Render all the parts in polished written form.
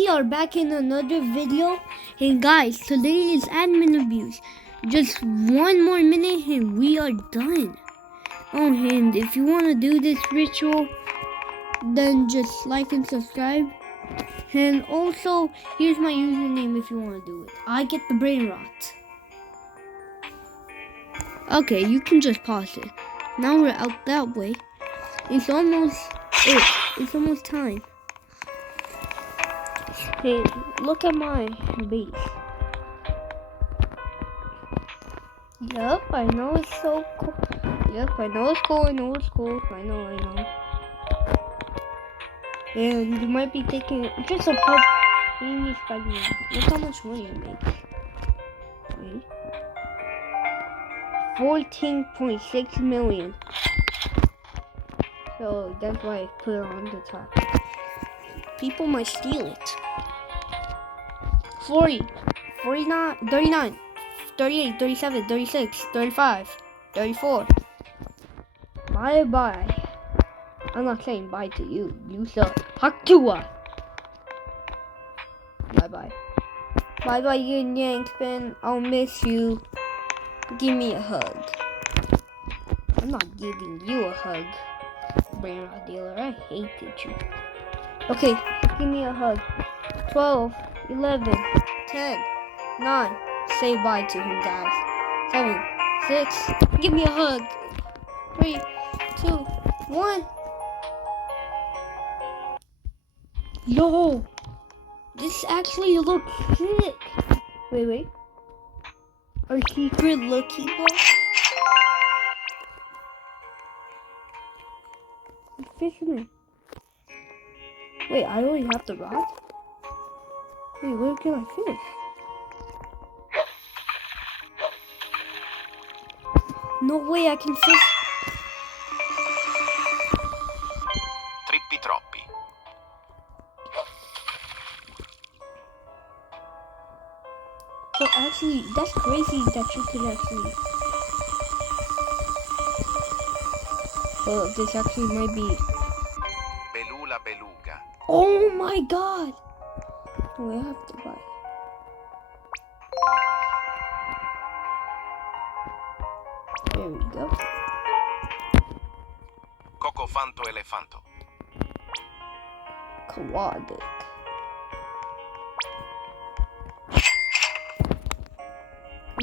We are back in another video. Hey guys, today is admin abuse. Just one more minute and we are done. Oh, and if you want to do this ritual, then just like and subscribe. And also, here's my username if you want to do it. I get the Brainrot. Okay, you can just pause it. Now we're out that way. It's almost It's almost time. Hey, look at my base. Yup, I know it's so cool. Yup, I know it's cool, I know it's cool. I know. And you might be thinking, just a pub. We need Spider-Man. Look how much money I make. Wait. 14.6 million. So that's why I put it on the top. People might steal it. 40, 49, 39, 38, 37, 36, 35, 34. Bye-bye. I'm not saying bye to you. You suck. Haktua. Bye-bye. Bye-bye, Yin Yang Spin. I'll miss you. Give me a hug. I'm not giving you a hug, Brainrot dealer. I hated you. Okay, give me a hug. 12, 11, 10, 9. Say bye to him, guys. 7, 6. Give me a hug. 3, 2, 1. Yo, this actually looks sick. Wait. Our secret lucky box. Fisherman. Wait, I already have the rod? Wait, where can I fish? No way I can fish. Trippi troppi. So actually, that's crazy that you can actually... Well, this actually might be... Belula beluga. Oh my god! Oh, I have to buy. There we go. Cocofanto elefanto. Kawadik.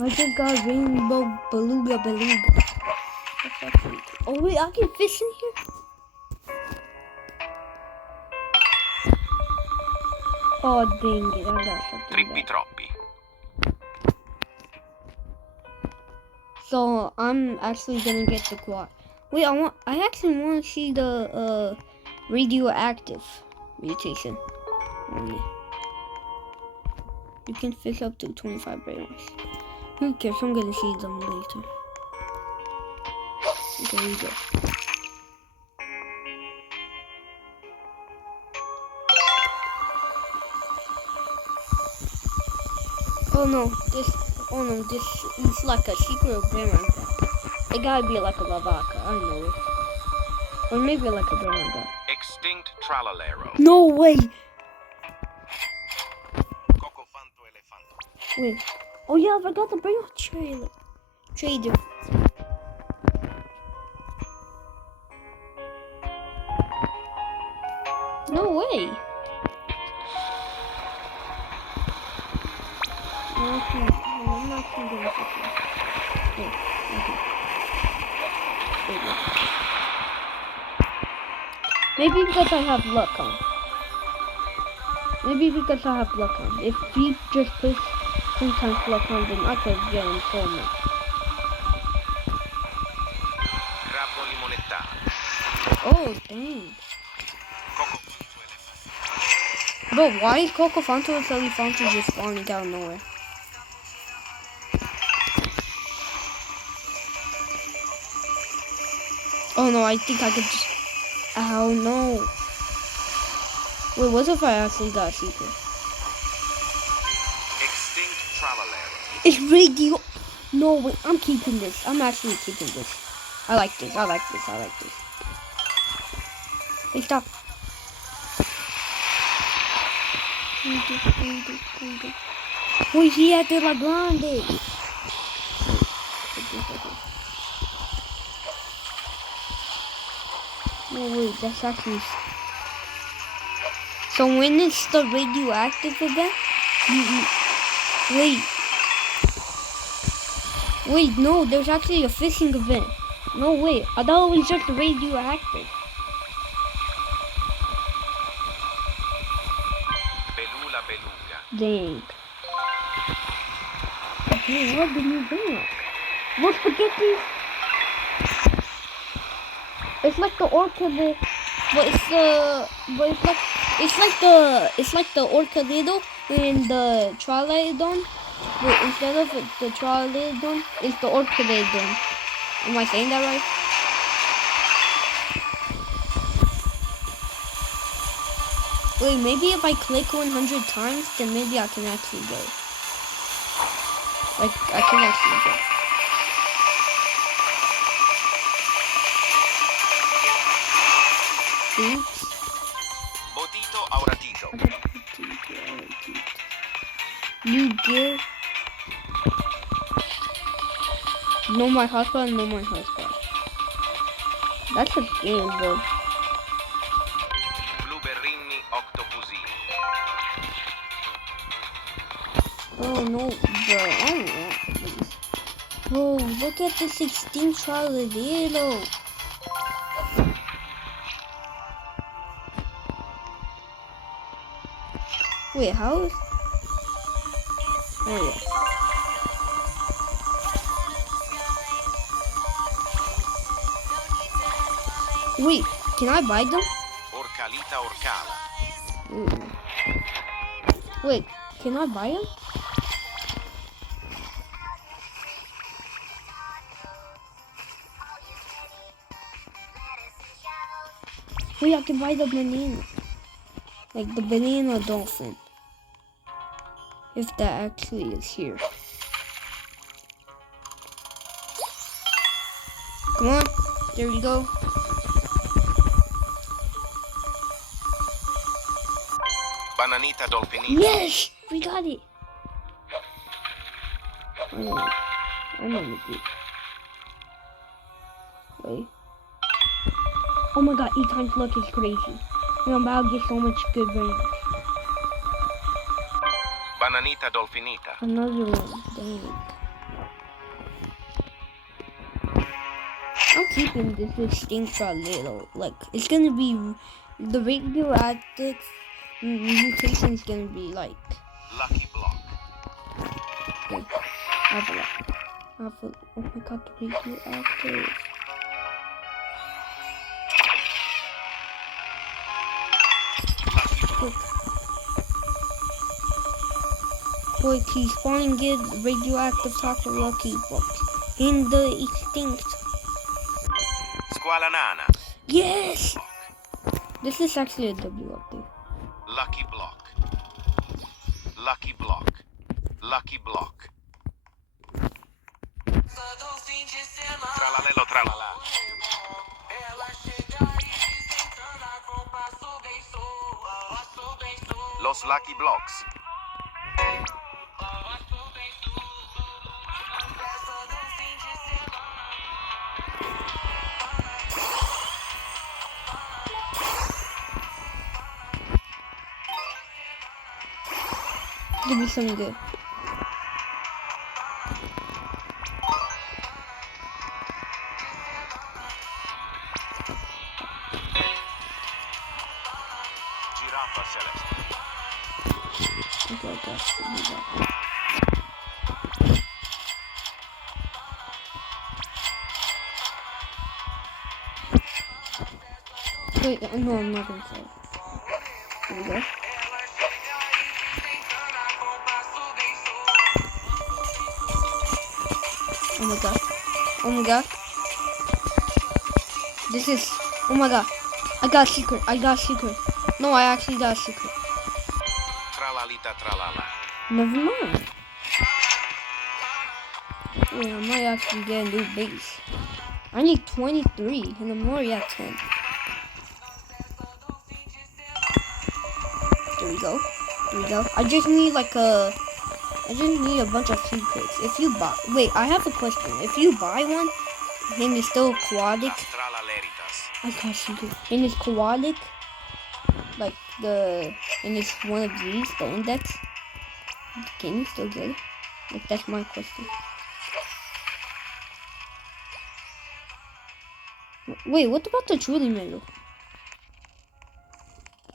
I just got rainbow beluga. That's actually... Oh wait, I can fish in here? Oh dang it, I got something Trippi bad. troppi. So I'm actually gonna get the quad. Wait, I actually want to see the radioactive mutation. Oh, yeah. You can fish up to 25 brainwaves. Who cares? I'm gonna see them later. There you go. This is like a secret Brainrot. It gotta be like a lavaca, I know it. Or maybe like a Brainrot. Extinct tralalero. No way! Cocofanto elefanto. Wait. Oh yeah, I forgot the Brainrot trader. No way! I'm not gonna do this. Okay. Maybe because I have luck on. If we just put sometimes luck on, then I could get him so much. Crabbo limonettano. Oh, dang. Cocofanto elefanto. Bro, why is Cocofanto and Elefanto just spawning out of nowhere? Oh no, I think I could just... Oh no. Wait, what if I actually got a secret? Extinct tralalero. It's radio... No, wait, I'm keeping this. I'm actually keeping this. I like this. Hey, stop. Uy, fíjate la grande. No, wait, that's actually... So when it's the radioactive event, wait. Wait, no, there's actually a fishing event. No, wait, I thought it was just radioactive. Belula beluga. Dang. Okay, what did you bring? What spaghetti? It's like the orchid, but it's like the orchidillo and the trilodon. But instead of the trilodon, it's the orchidillo. Am I saying that right? Wait, maybe if I click 100 times, then maybe I can actually go. Like, I can actually go. Oops. Botito auratito. You give. No my hotspot, no my hotspot. That's a game, bro. Blueberrini octopusini. Oh no, bro. I don't want this. Bro, look at the 16 Trilodillo. Wait, how is... Oh yeah. Wait, can I buy them? Orcalita orcala. Ooh. Wait, can I buy them? Wait, I can buy the banana. Like the banana dolphin. If that actually is here. Come on. There we go. Bananita dolfinita. Yes! We got it. I know it. Wait. Oh my god, 8 times luck is crazy. And I'm about to get so much good brains. Bananita dolfinita. Another one. Dang. I'm keeping this extinct for a little. Like, it's gonna be the radioactive mutation is gonna be like. Lucky block. Okay. I have a lot. Oh my god, the radioactive. Quick. Boy, keep spawning good radioactive taco lucky box. In the extinct. Squala nana. Yes! This is actually a W up there. Lucky block. Lucky block. Lucky block. Tralalelo tralala. Los lucky blocks. Give me some good. Giraffa celeste. Okay, okay. Wait, no, I'm not gonna say. There we go. Oh my god. Oh my god. This is... Oh my god. I got a secret. I got a secret. No, I actually got a secret. Tralalita tralala. Never mind. Wait, I might actually get a new base. I need 23, and I'm already at 10. There we go. There we go. I just need like a. I just need a bunch of secrets. If you buy, wait, I have a question. If you buy one, and it's still aquatic, I got secret. And it's aquatic, like and it's one of these, the index. Can you still get it? Like that's my question. Wait, what about the truly metal?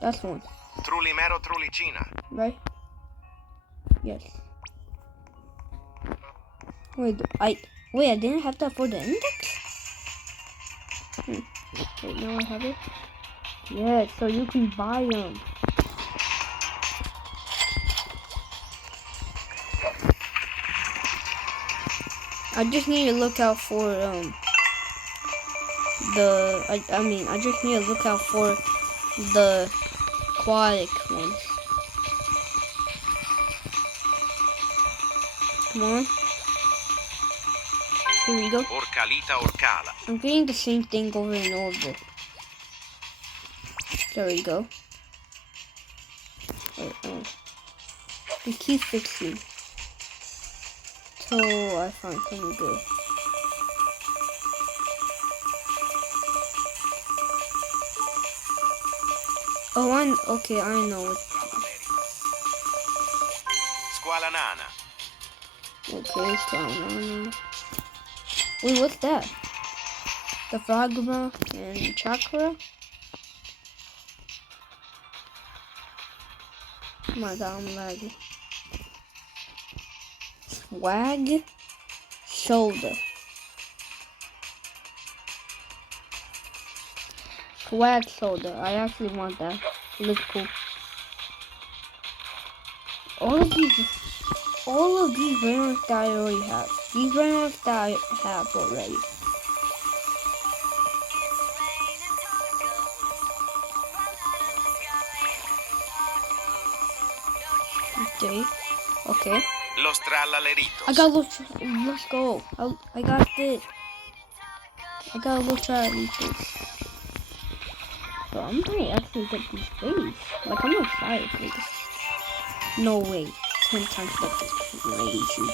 That's one. Trulimero Trulicina. Right? Yes. Wait, I didn't have that for the index? Wait, now I have it? Yes, so you can buy them. I just need to look out for, I just need to look out for the aquatic ones. Come on. Here we go. Orcalita Orcala. I'm getting the same thing over and over. There we go. We keep fixing till I find something good. Oh, okay, I know it. Squalanana. Okay, Squalanana. Wait, what's that? The Fragma and Chakra? Oh my god, I'm lagging. Swag Shoulder. Swag Shoulder. I actually want that. It looks cool. All of these Brainrots that I already have. These Brainrots that I have already. Okay. Los Trallaleritos. I got let's go. I got this. I got a little Trallaleritos. So I'm gonna actually get these things. Like I'm excited for this. No way. 10 times better. Crazy.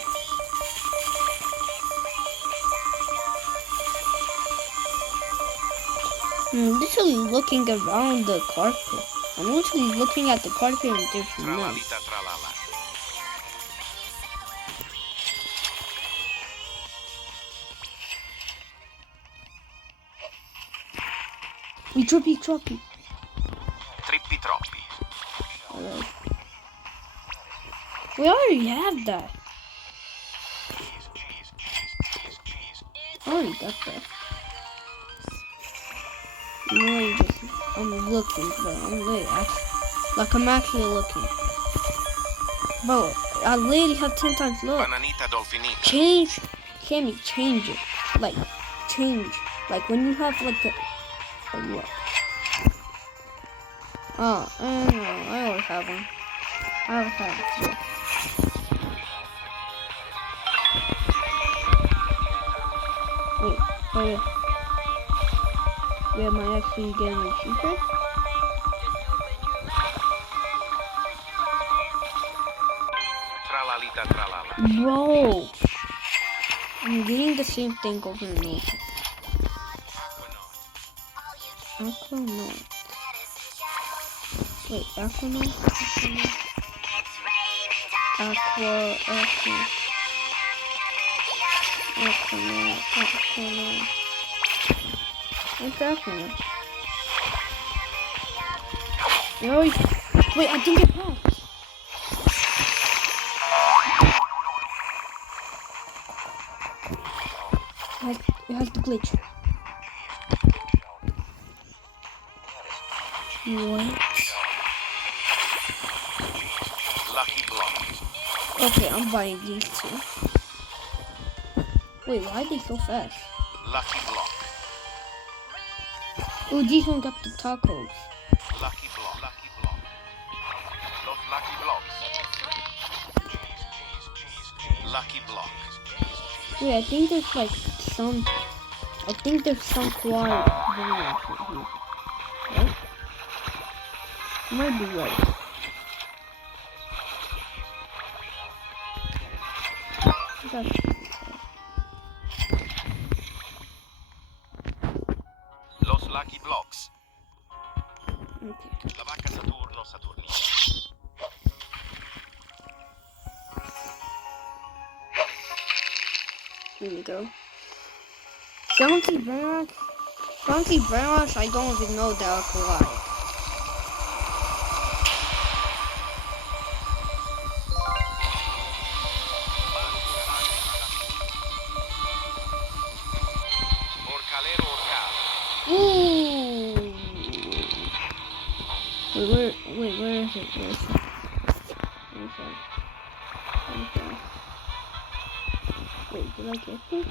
I'm literally looking around the carpet. I'm literally looking at the carpet and there's none. Tralalita Tralala. We droppy. Trippi Troppi. Alright. We already have that. I already got that. I'm looking, bro. I'm actually looking. Bro, I literally have 10 times look. Bananita Dolfinita. Change it. Like, change. Like, when you have, like, a look. Oh, I always have one. I always have one. Wait. Wait, am I actually getting a secret? Tralalita Tralala. Bro! I'm getting the same thing over and over. Aquanaut. Wait, Aquanaut? Aquanaut. What's Aquanaut? Wait, I think it passed. It has the glitch. What? Lucky Block. Okay, I'm buying these two. Wait, why are they so fast? Lucky Block. Oh, these ones got the tacos. Lucky Block. Lucky Block. Los Lucky Blocks. Lucky Block. Wait, I think there's like some quiet variants in here. Right? Might be right. that? Los Lucky Blocks. Okay. La vacca Saturno Saturnina. Here we go. Donkey Brainrot. Donkey Brainrot, I don't even know that I could lie. Orcalero Orcal. Ooh. Wait, where is it? Where is it? Where is it? Where is it? Wait, did I get this?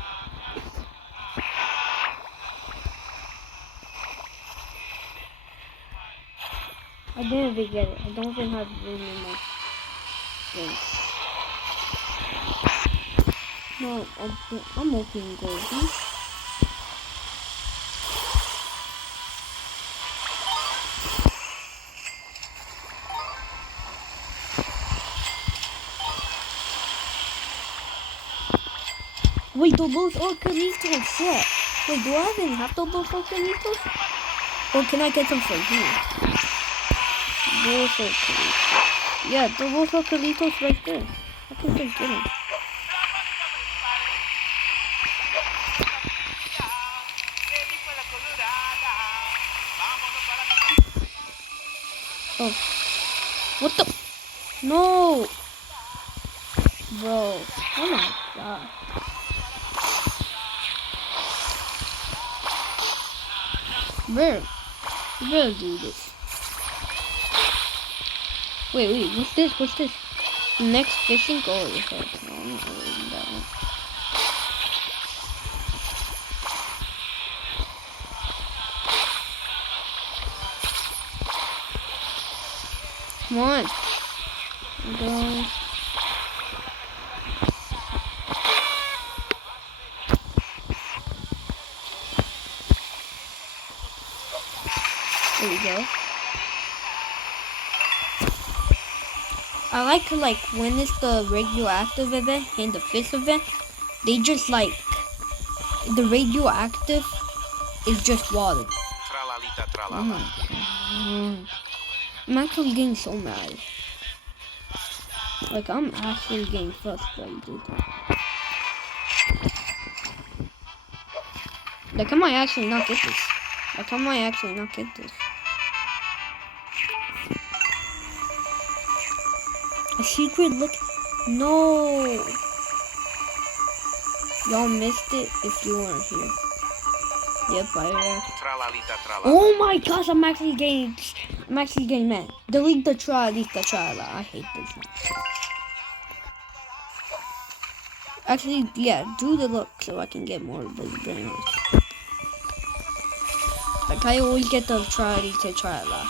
I didn't even get it. I don't even have room in my thing. No, I'm opening golden. Wait, do those Orcalitos set? Wait, do I even have to those Orcalitos? Or can I get them from here? Those Orcalitos. Yeah, those Orcalitos right there. I can just get them. Oh. What the? No! Bro. Oh my god. Bro. You better do this. Wait, what's this? What's this? Next fishing goal. Okay, no, I'm not reading that one. Come on. Go. There we go. I like when it's the radioactive event and the fish event, they just like the radioactive is just water. Tralalita Oh tralala. my god. I'm actually getting so mad. Like I'm actually getting frustrated. Like I might actually not get this. Like I might actually not get this. A secret look. No. Y'all missed it if you weren't here. Yep, I have. Tralalita tralala. Oh my gosh, I'm actually getting mad. Delete the trala. I hate this one. Actually, yeah, do the look so I can get more of those Brainrots. Like I always get the trala.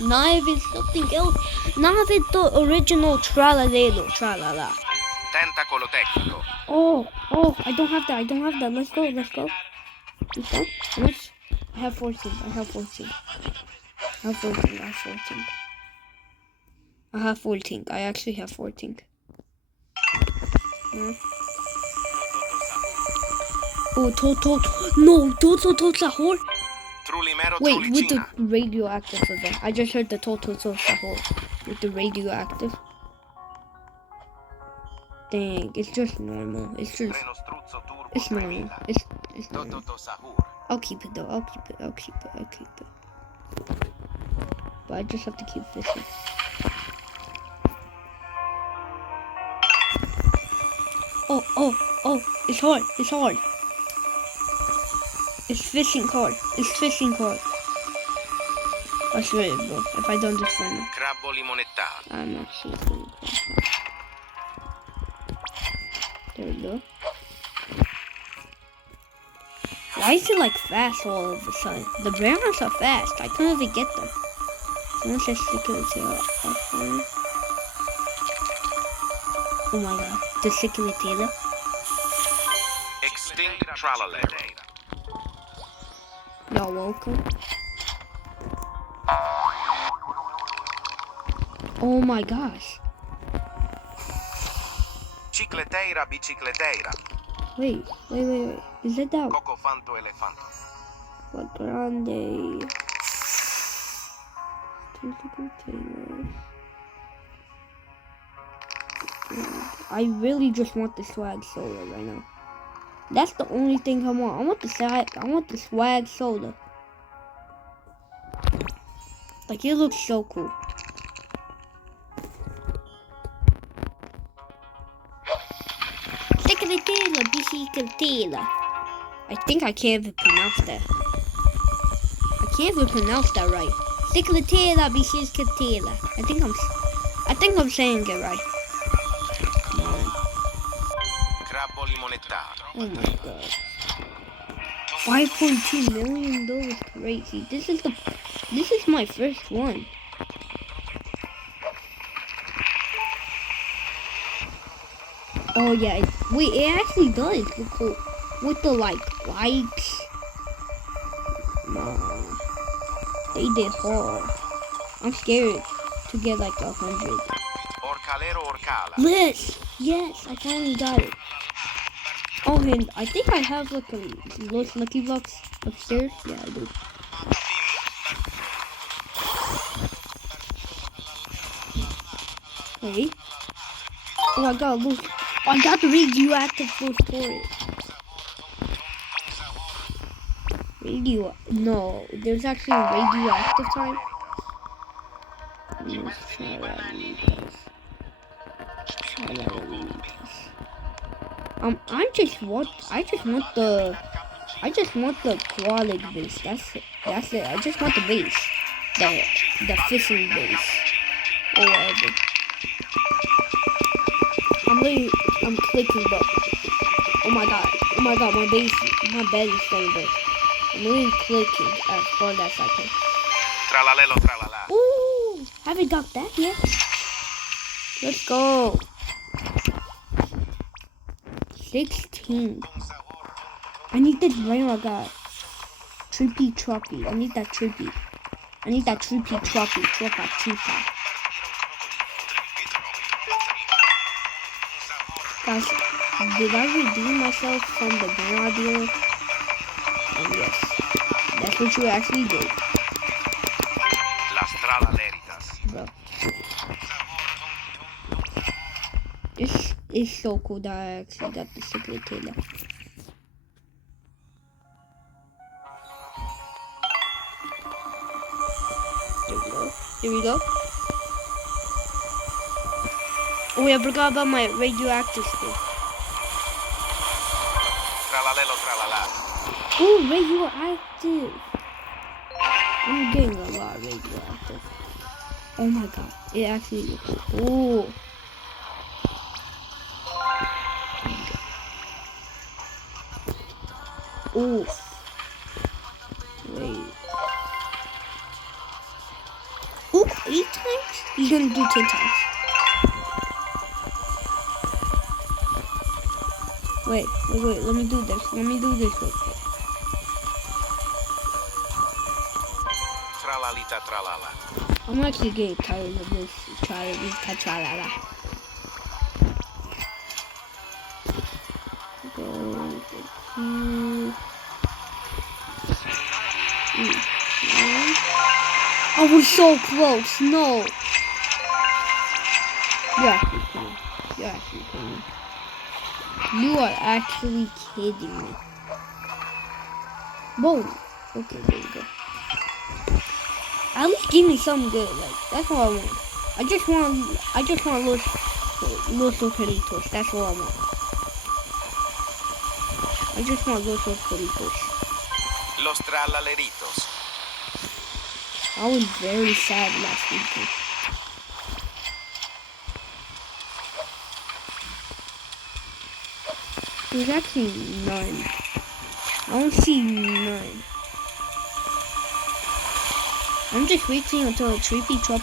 Not even something else. Not even the original tralala. Tentacolo tecnico. Oh, I don't have that. Let's go. How much? I have 14. I have 14. I actually have 14. Oh, Toto Sahur. Trulimero Wait, with the Trulicina. radioactive event. I just heard the Toto Sahur with the radioactive. Dang, it's just normal. It's Treno struzzo turbo normal. 3000. It's normal. Toto Sahur. I'll keep it though. I'll keep it. But I just have to keep fishing. Oh, it's hard. It's fishing hard. I swear it will. If I don't just find it. Crabbo limonettato. I'm actually going to crash it. There we go. Why is it like fast all of a sudden? The Brainrots are fast. I couldn't even get them. Someone says stickily tail. Oh my god. The stickily tail. Extinct tralalero. Y'all welcome. Oh my gosh. Bicicleteira, bicicleteira. Wait. Is it that Cocofanto, elefanto. what grande? I really just want the swag soda right now. That's the only thing I want. I want the swag soda. Like, it looks so cool. I think I can't even pronounce that. I can't even pronounce that right. I think I'm saying it right. Come on. Crabbo limonettato. Oh my god. $5.2 million, crazy. This is my first one. Oh yeah, wait, it actually does with the like likes. Nah, they did hard. I'm scared to get like 100. Orcalero, orcala. Yes, I finally got it. Oh, and I think I have like those lucky blocks upstairs. Yeah, I do. Wait. Oh, I got loose. I got the radioactive loose for it. No, there's actually a radioactive time. I just want the quality base. That's it. I just want the base, the fishing base, or whatever. I'm clicking, but oh my god, my bed is starting to break. I'm really clicking as hard as I can. Tralalelo, tralala. Ooh, haven't got that yet. Let's go. 16. I need this Brainrot guy. Trippy Troppy. I need that Trippy. Troppy. Guys, did I redeem myself from the Brainrot dealer? And yes, that's what you actually did. Las tralaleritas. Bro. This is so cool that I actually got the secret tailor. Here we go. Oh, I forgot about my radioactive stick. Tralalelo, tralala. Oh, radioactive. I'm getting a lot of radioactive. Oh my god, it actually looks cool. Oh. Wait. Oh, 8 times? He's gonna do 10 times. Wait. Let me do this real quick. Tralalita, tralala. I'm actually getting tired of this. Tra-la-la. I was so close. No. You're actually kidding. You are actually kidding me. Boom. Okay, there you go. At least give me something good. Like, that's what I want. I just want los Ocaritos. That's what I want. I just want los Ocaritos. Los tralaleritos. I was very sad last weekend. There's actually none. I don't see none. I'm just waiting until a trippy tree.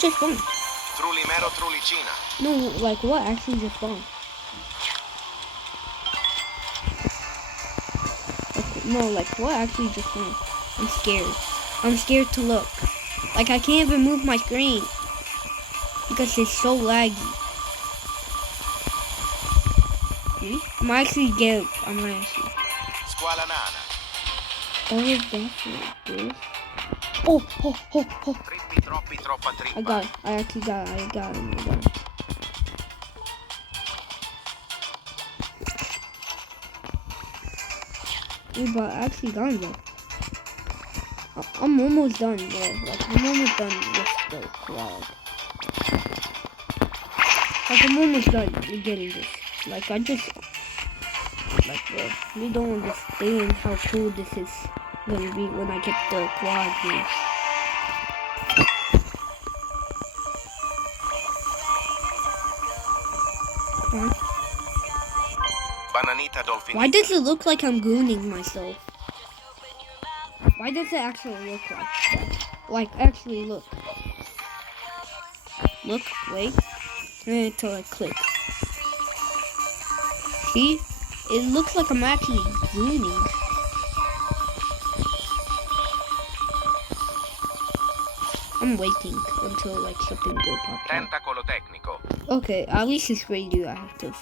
Just spawned. Trulimero, trulicina. No, like what actually just spawned? No, like what actually just spawned? I'm scared. I'm scared to look. Like I can't even move my screen because it's so laggy. See? I'm actually get. I'm actually. Squala nana. Oh, that's like this. Oh. Trippi troppi troppa I trippa. got it. I actually got it. I got it. Yeah, but I actually got it though. I'm almost done, bro. Like, I'm almost done with the quad. Like, I'm almost done with getting this. Like, I just... Like, bro, we don't understand how cool this is gonna be when I get the quad game. Huh? Bananita dolfinita. Why does it look like I'm gooning myself? Why does it actually look like that? Like, actually look. Look, wait. Until I click. See? It looks like I'm actually gooning. I'm waiting until like something good pops up. Tentacolo tecnico. Okay, at least it's radioactive.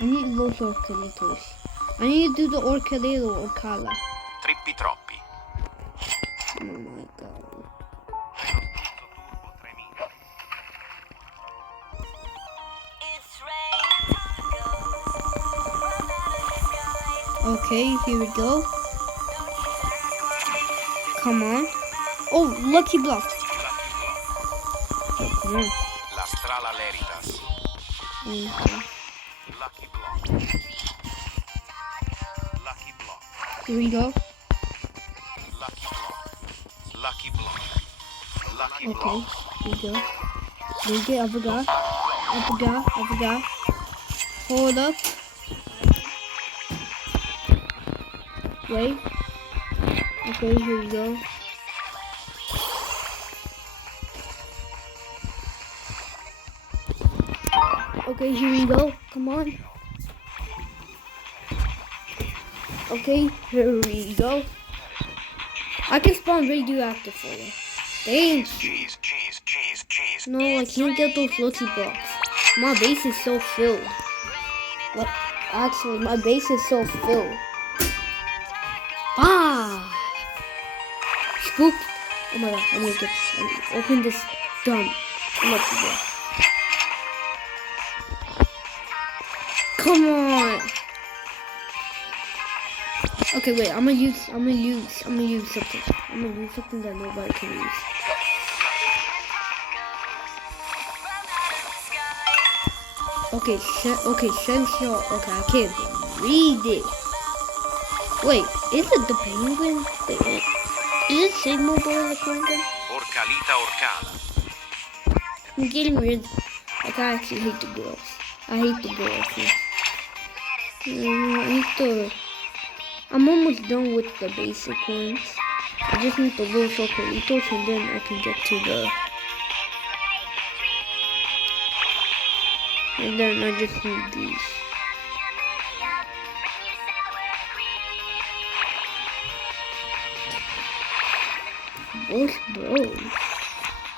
I need those orcalitos. I need to do the orcalito orcala. Trippi troppi. Oh my god. Okay, here we go. Come on. Oh, lucky block. Oh, come on. La strala leritas. Okay. Lucky block. Lucky block. Here we go. Lucky block. Lucky block. Lucky Okay, block. here we go. Drink it, I forgot. Hold up. Wait. Okay, here we go. Okay, here we go. Come on. Okay, here we go. I can spawn radioactive for you. Thanks. Cheese. No, I can't get those lucky blocks. My base is so filled. Like, actually, my base is so filled. Ah! Spook! Oh my god, I'm gonna get this. Open this gun. Lucky block. Come on! Okay, wait, I'm gonna use something. I'm gonna use something that nobody can use. Okay, Sensual. Okay, I can't read it. Wait, is it the penguin? Is it Signal Boy the penguin? Orcalita orcala. I'm getting rid. Like, I actually hate the girls. I hate the girls. I'm almost done with the basic ones. I just need the little Socaritos and then I can get to the... And then I just need these. Those bros.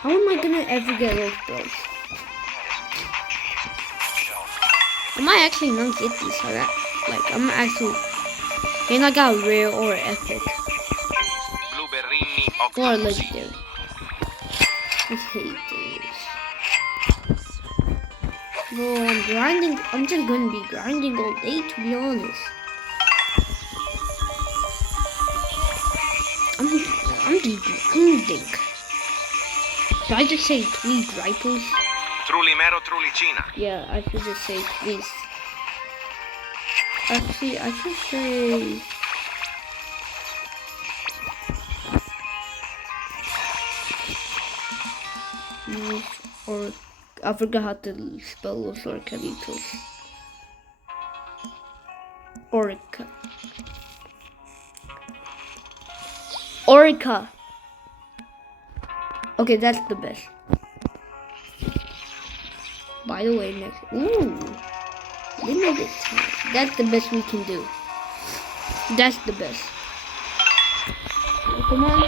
How am I gonna ever get those bros? I might actually not get these, alright? Like, I'm actually... And I got rare or epic. Blueberrini Or octopusi. legendary. I hate this. No, I'm grinding. I'm just gonna be grinding all day, to be honest. I'm just grinding. Should I just say please rifles? Trulimero trulicina. Yeah, I should just say please. Actually, I should say... Or I forgot how to spell those orcalitos. Orica. Okay, that's the best. By the way, next. Ooh. Limited time. That's the best we can do. That's the best. Come on.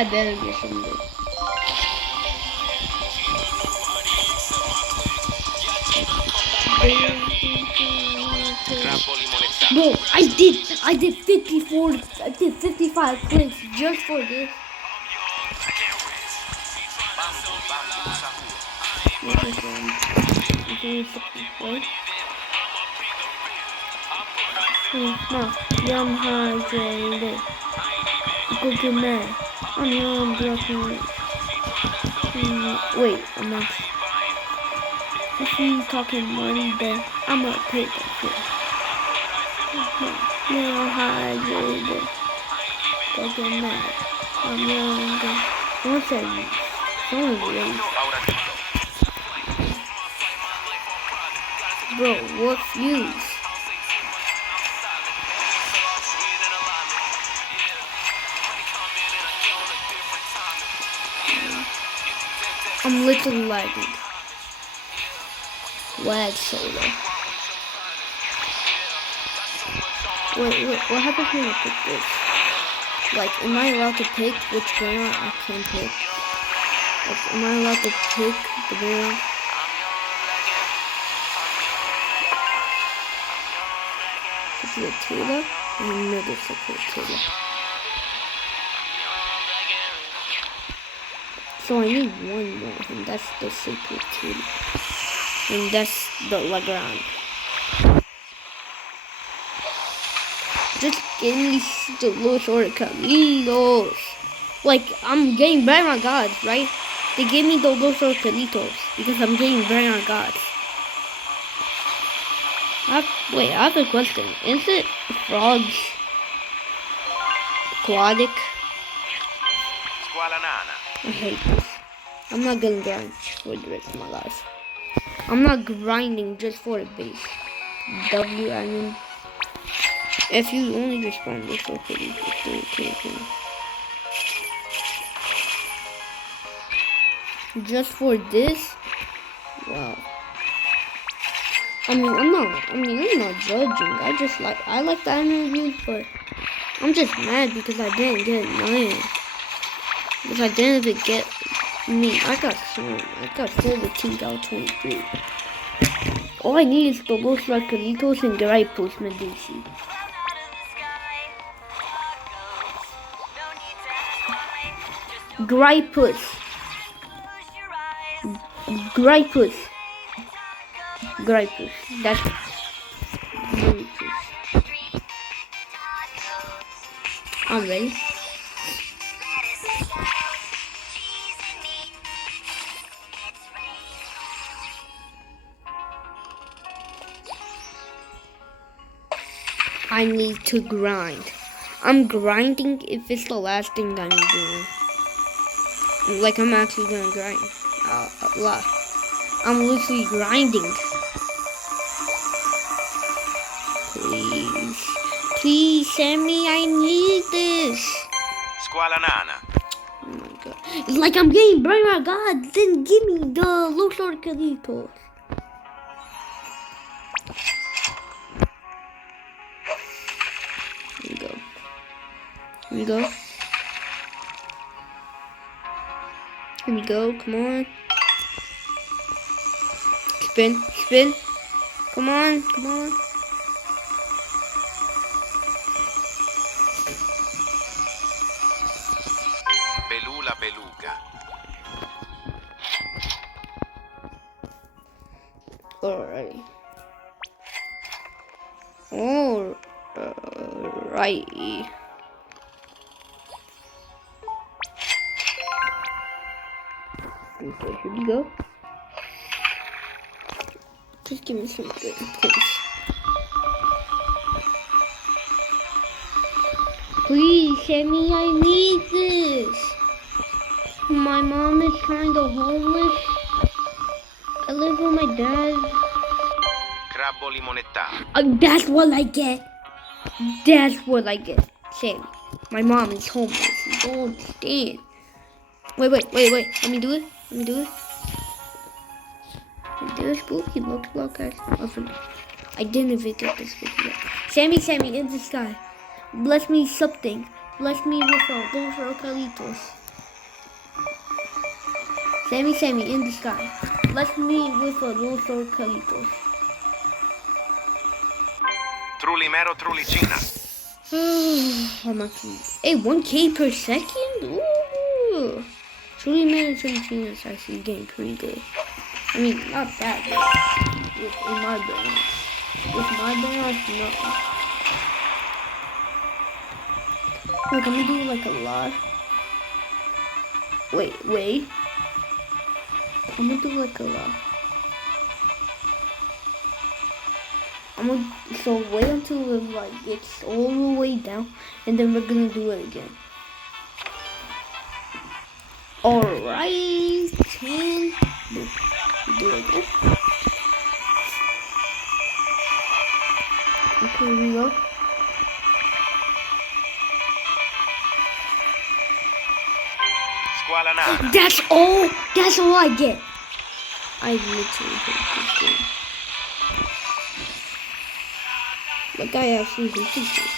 I better get some good. Crabbo limonettato. Bro, I did 54, I did 55 clicks just for this. Bambu bambu sahur. No, young hydrated. Go get mad. I'm young blocking. Wait, I'm not. If you talking money, then I'ma pay that shit. Young hydrated. Go get mad. I'm young. What's that? Someone raised. Aurativo. Bro, what fuse? I'm literally lagging. Lag solo. Wait, what happens when I pick this? Like, am I allowed to pick which Brainrot I can pick? Like, am I allowed to pick the Brainrot? This is a Taylor? I know this is a Taylor. So I need one more, and that's the secret Taylor. And that's the Legrand. Just give me the Los Orcalitos. Like, I'm getting Brainrot gods, right? They gave me the Los Orcalitos because I'm getting Brainrot gods. Wait, I have a question. Is it frogs aquatic? Squala nana. I hate this. I'm not gonna grind for the rest of my life. I'm not grinding just for a base. W, I mean. If you only respond this so pretty. Just for this? Wow. I'm not judging. I like the anime reviews, but I'm just mad because I didn't get 9. Because I didn't even get I got 17 out of 23. All I need is the Los Racalitos and Gripos Medici. Gripos. That's Gripos. I'm ready. I need to grind. I'm grinding if it's the last thing I'm doing. Like, I'm actually gonna grind a lot. I'm literally grinding. Please, Sammy, I need this. Squala nana. Oh my god. It's like I'm getting Brainrot gods, then give me the Los Orcalitos. Here we go, come on. Spin. Come on. Belula beluga. Alright. Okay, here we go. Just give me some good, please. Please, Sammy, I need this. My mom is kind of homeless. I live with my dad. Crabbo limonettato. That's what I get. Sammy, my mom is homeless. You don't understand. Wait. Let me do it. Spooky look, guys. I didn't even get this spooky yet. Sammy, in the sky. Bless me something. Bless me with those Rocalitos. Sammy in the sky. Let's meet with a little Carlitos. Trulimero Trulicina. How much? Hey, 1K per second? Ooh. Trulimero Trulicina is actually getting pretty good. I mean, not that good. In my brain. With my brain, no. Look, I'm gonna do like a lot. Wait. I'm gonna do like a lot. So wait until it like gets all the way down, and then we're gonna do it again. Alright, 10. Do it again. Okay, here we go. Squala nana. That's all I get. I literally hate this game. Like I actually hate this game.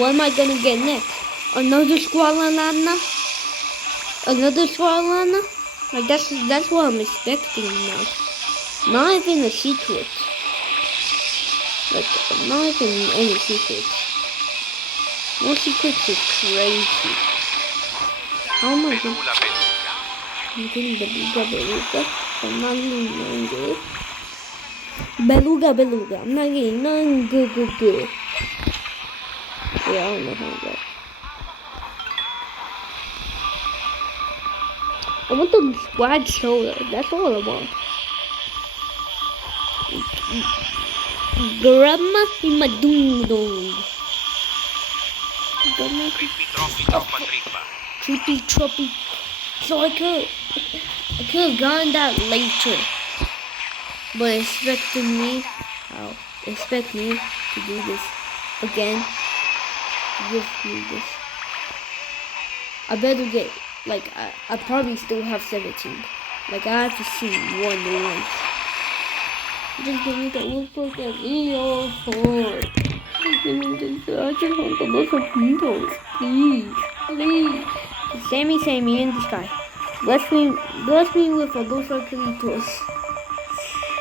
What am I gonna get next? Another Squalanana? Another Squalana? Like that's what I'm expecting now. Not even a secret. Like not even any secrets. No secrets is crazy. How am I getting? I'm getting Beluga. I'm not getting nothing good. Beluga. I'm not getting nothing good. Yeah, I don't know how to go. I want the squad soda. That's all I want. Grandma in my dong. Trippy. So I could have gotten that later. But expect me to do this again. Just do this. I better get, like, I probably still have 17. Like, I have to see one once. Just give me the Wolfpack and EO 4. Give me this, I just want the most of people. Please. Sammy in the sky. Bless me with a Los Arcalitos.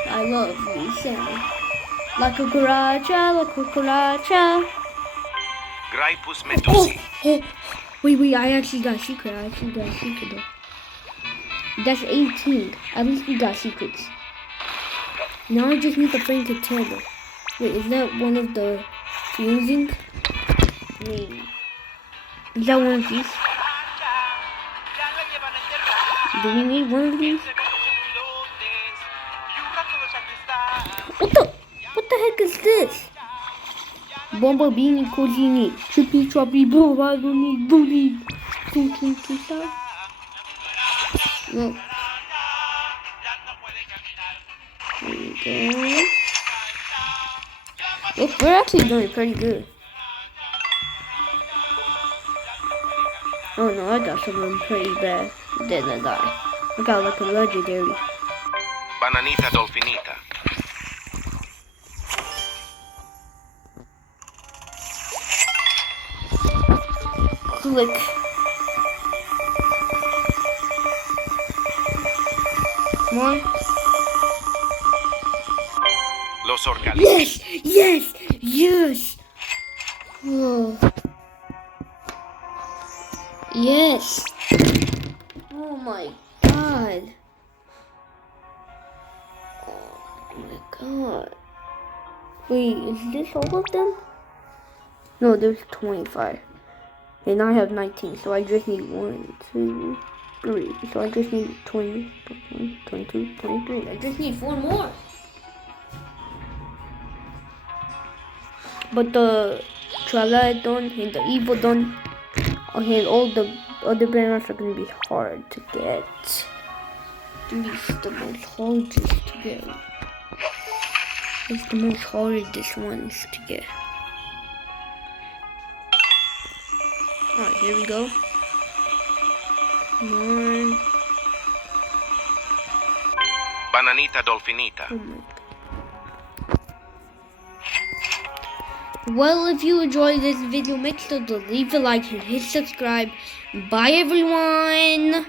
I love you, Sammy. Like a cucaracha. Graipus medusi. Oh. Wait, I actually got secret. Though. That's 18. At least we got secrets. Now I just need the Francatello. Wait, is that one of the fusing? Maybe. Is that one of these? Do we need one of these? What the heck is this? Bombabini, Cosini, Trippy, Bully. No. There we go. Look, we're actually doing pretty good. Oh no, I got something pretty bad. Then I got like a legendary. Bananita dolfinita. Click. Come on. Los orcalitos. Yes. Oh. Yes. Oh my god. Wait, is this all of them? No, there's 25. And I have 19, so I just need 1, 2, 3. So I just need 20, 21, 22, 23. I just need 4 more. But the Traladon and the Evodon and all the other Brainrots are going to be hard to get. These are the most hardest to get. It's the most hardest ones to get. Alright, here we go. Come on. Bananita dolfinita. Oh my god. Well, if you enjoyed this video, make sure to leave a like and hit subscribe. Bye everyone!